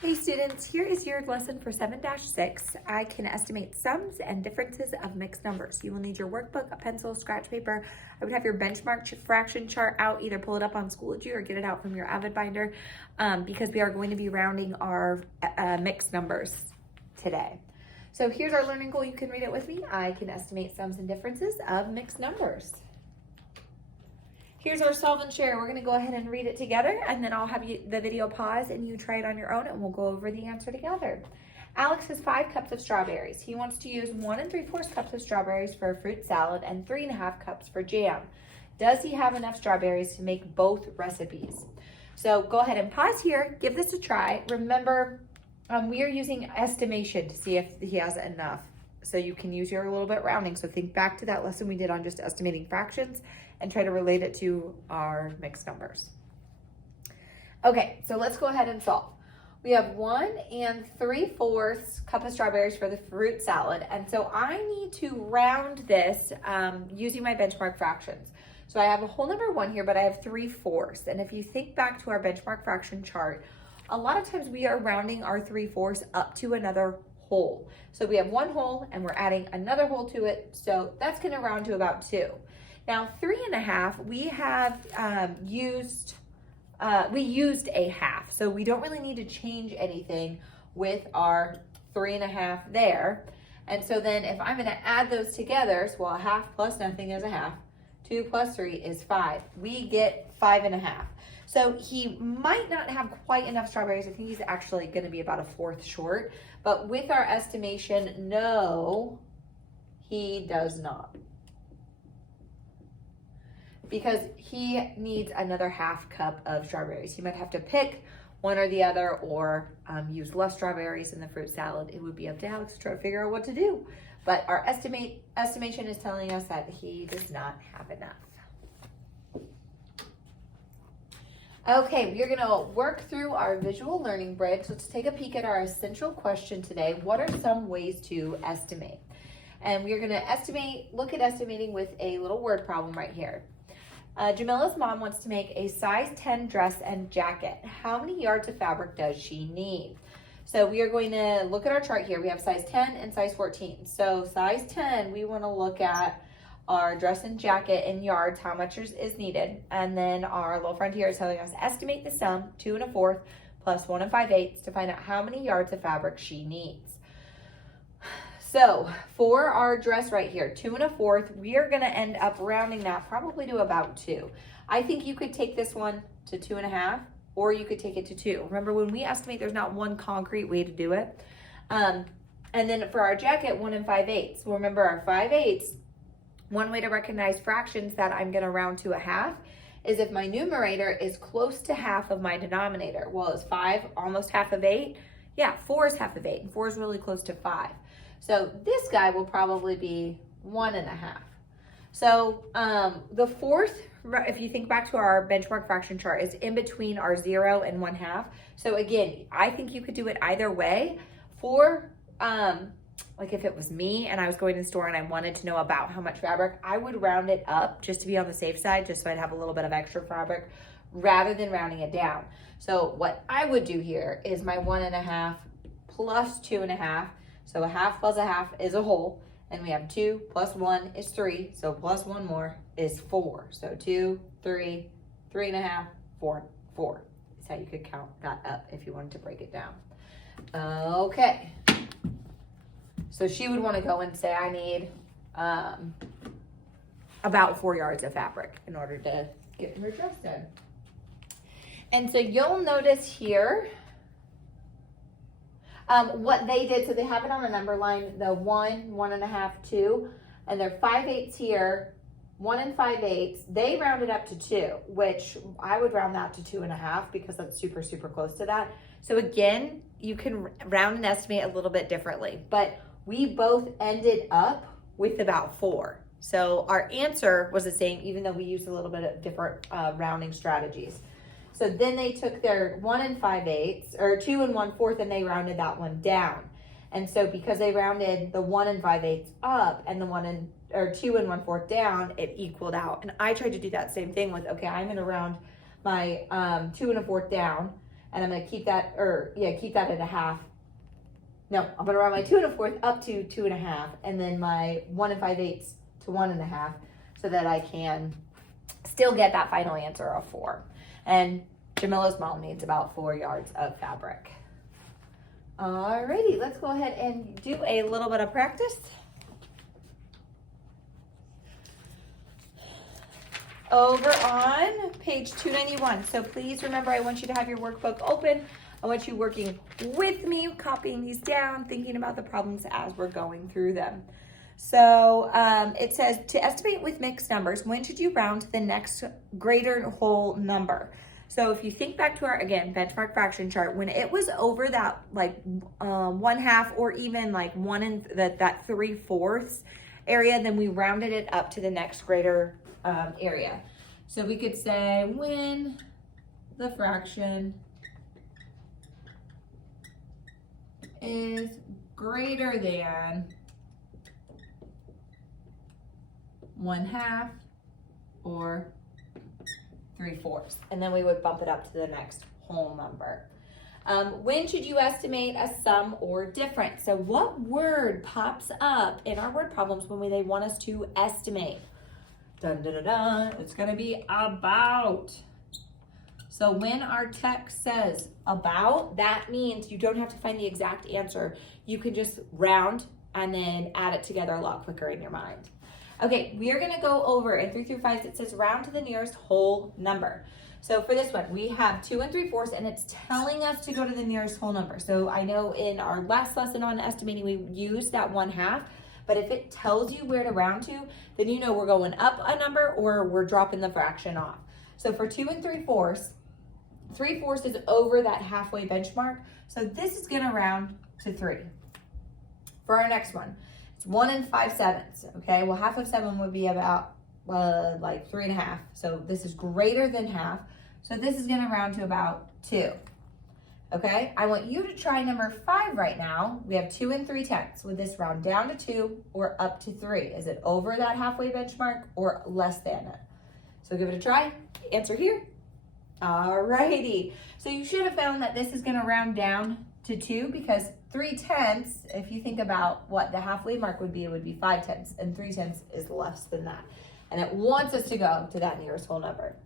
Hey students, here is your lesson for 7-6. I can estimate sums and differences of mixed numbers. You will need your workbook, a pencil, scratch paper. I would have your benchmark fraction chart out, either pull it up on Schoology or get it out from your Avid binder because we are going to be rounding our mixed numbers today. So here's our learning goal. You can read it with me. I can estimate sums and differences of mixed numbers. Here's our solve and share. We're gonna go ahead and read it together, and then I'll have the video pause and you try it on your own and we'll go over the answer together. Alex has 5 cups of strawberries. He wants to use 1 3/4 cups of strawberries for a fruit salad and 3 1/2 cups for jam. Does he have enough strawberries to make both recipes? So go ahead and pause here, give this a try. Remember, we are using estimation to see if he has enough. So you can use your little bit rounding. So think back to that lesson we did on just estimating fractions and try to relate it to our mixed numbers. Okay, so let's go ahead and solve. We have 1 3/4 cup of strawberries for the fruit salad. And so I need to round this using my benchmark fractions. So I have a whole number 1 here, but I have 3/4. And if you think back to our benchmark fraction chart, a lot of times we are rounding our 3/4 up to another whole. So we have 1 whole and we're adding another whole to it. So that's gonna round to about 2. Now 3 1/2, we have used a half. So we don't really need to change anything with our 3 1/2 there. And so then if I'm gonna add those together, so a half plus nothing is a half. 2 plus 3 is 5. We get 5 1/2. So he might not have quite enough strawberries. I think he's actually gonna be about a 1/4 short. But with our estimation, no, he does not. Because he needs another 1/2 cup of strawberries. He might have to pick one or the other or use less strawberries in the fruit salad. It would be up to Alex to try to figure out what to do. But our estimation is telling us that he does not have enough. Okay, we're gonna work through our visual learning breaks. Let's take a peek at our essential question today. What are some ways to estimate? And we're gonna look at estimating with a little word problem right here. Jamila's mom wants to make a size 10 dress and jacket. How many yards of fabric does she need? So we are going to look at our chart here. We have size 10 and size 14. So size 10, we want to look at our dress and jacket in yards, how much is needed. And then our little friend here is telling us estimate the sum, 2 1/4 plus 1 5/8 to find out how many yards of fabric she needs. So for our dress right here, 2 1/4, we are gonna end up rounding that probably to about 2. I think you could take this one to 2 1/2, or you could take it to 2. Remember, when we estimate, there's not one concrete way to do it. And then for our jacket, 1 5/8. So remember our 5/8, one way to recognize fractions that I'm gonna round to a half is if my numerator is close to half of my denominator. Well, is 5 almost half of 8? Yeah, 4 is half of 8, and 4 is really close to 5. So this guy will probably be 1 1/2. So the 4th, if you think back to our benchmark fraction chart, is in between our 0 and 1/2. So again, I think you could do it either way. For like if it was me and I was going to the store and I wanted to know about how much fabric, I would round it up just to be on the safe side, just so I'd have a little bit of extra fabric rather than rounding it down. So what I would do here is my 1 1/2 plus 2 1/2. So a half plus a half is a whole, and we have 2 plus 1 is 3, so plus 1 more is 4. So 2, 3, 3 1/2, 4, 4. That's how you could count that up if you wanted to break it down. Okay. So she would want to go and say, I need about 4 yards of fabric in order to get her dress done. And so you'll notice here, what they did, so they have it on the number line, the 1, 1 1/2, 2, and they're 5/8 here, 1 5/8. They rounded up to 2, which I would round that to 2 1/2 because that's super, super close to that. So again, you can round and estimate a little bit differently, but we both ended up with about 4. So our answer was the same, even though we used a little bit of different rounding strategies. So then they took their 1 5/8 or 2 1/4 and they rounded that one down. And so because they rounded the 1 5/8 up and the 2 1/4 down, it equaled out. And I tried to do that same thing with, okay, I'm gonna round my 2 1/4 down. and I'm gonna keep that, keep that at a half. No, I'm gonna round my 2 1/4 up to 2 1/2, and then my 1 5/8 to 1 1/2, so that I can still get that final answer of 4. And Jamila's mom needs about 4 yards of fabric. Alrighty, let's go ahead and do a little bit of practice. Over on page 291. So please remember, I want you to have your workbook open. I want you working with me, copying these down, thinking about the problems as we're going through them. So it says, to estimate with mixed numbers, when should you round to the next greater whole number? So if you think back to our, again, benchmark fraction chart, when it was over that like 1/2 or even like 1 in that 3/4 area, then we rounded it up to the next greater area. So we could say when the fraction is greater than 1/2 or 3/4, and then we would bump it up to the next whole number. When should you estimate a sum or difference? So what word pops up in our word problems when they want us to estimate? Dun, dun, dun, dun. It's gonna be about. So when our text says about, that means you don't have to find the exact answer. You can just round and then add it together a lot quicker in your mind. Okay, we are gonna go over in 3 through 5, it says round to the nearest whole number. So for this one, we have 2 3/4, and it's telling us to go to the nearest whole number. So I know in our last lesson on estimating, we used that 1/2, but if it tells you where to round to, then you know we're going up a number or we're dropping the fraction off. So for 2 3/4, 3/4 is over that halfway benchmark. So this is gonna round to 3. For our next one, it's 1 5/7. Okay, well, half of 7 would be about like 3 1/2. So this is greater than half. So this is gonna round to about 2. Okay, I want you to try number 5 right now. We have 2 3/10. Would this round down to 2 or up to 3? Is it over that halfway benchmark or less than it? So give it a try. Answer here. Alrighty. So you should have found that this is gonna round down to 2 because 3/10, if you think about what the halfway mark would be, it would be 5/10, and 3/10 is less than that. And it wants us to go to that nearest whole number.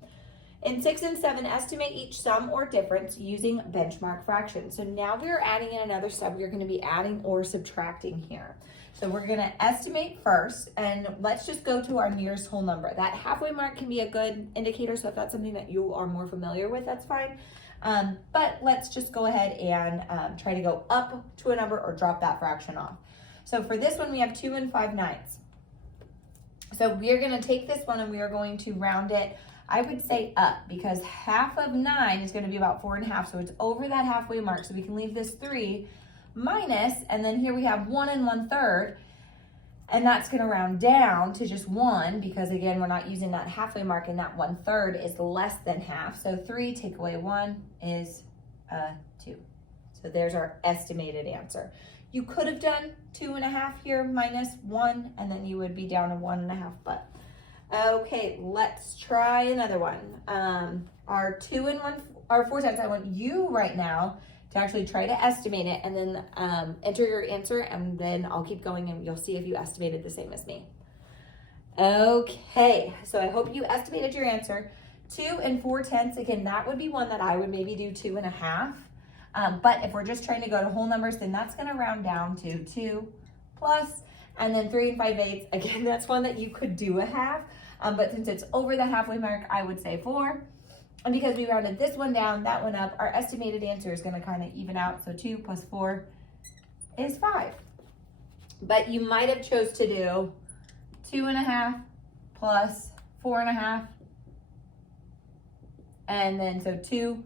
In 6 and 7, estimate each sum or difference using benchmark fractions. So now we're adding in another step. We're gonna be adding or subtracting here. So we're gonna estimate first, and let's just go to our nearest whole number. That halfway mark can be a good indicator, so if that's something that you are more familiar with, that's fine. But let's just go ahead and try to go up to a number or drop that fraction off. So for this one, we have 2 5/9. So we're gonna take this one and we are going to round it, I would say up, because half of 9 is gonna be about 4 1/2, so it's over that halfway mark, so we can leave this 3 minus, and then here we have 1 1/3, and that's gonna round down to just 1, because again, we're not using that halfway mark, and that 1/3 is less than half. So 3 take away 1 is 2. So there's our estimated answer. You could have done 2 1/2 here minus 1, and then you would be down to 1 1/2, but okay, let's try another one. Our 4/10, I want you right now to actually try to estimate it, and then enter your answer, and then I'll keep going and you'll see if you estimated the same as me. Okay, so I hope you estimated your answer. 2 4/10, again, that would be one that I would maybe do 2 1/2. But if we're just trying to go to whole numbers, then that's gonna round down to 2 plus, and then 3 5/8, again, that's one that you could do a half. But since it's over the halfway mark, I would say 4. And because we rounded this one down, that one up, our estimated answer is gonna kind of even out. So 2 plus 4 is 5. But you might have chose to do 2 1/2 plus 4 1/2. And then so 2,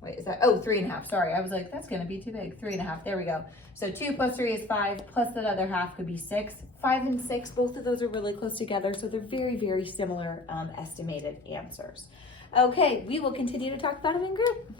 wait, is that, 3 1/2, sorry. I was like, that's gonna be too big, 3 1/2, there we go. So 2 plus 3 is 5, plus that other half could be 6. 5 and 6, both of those are really close together, so they're very, very similar estimated answers. Okay, we will continue to talk about them in group.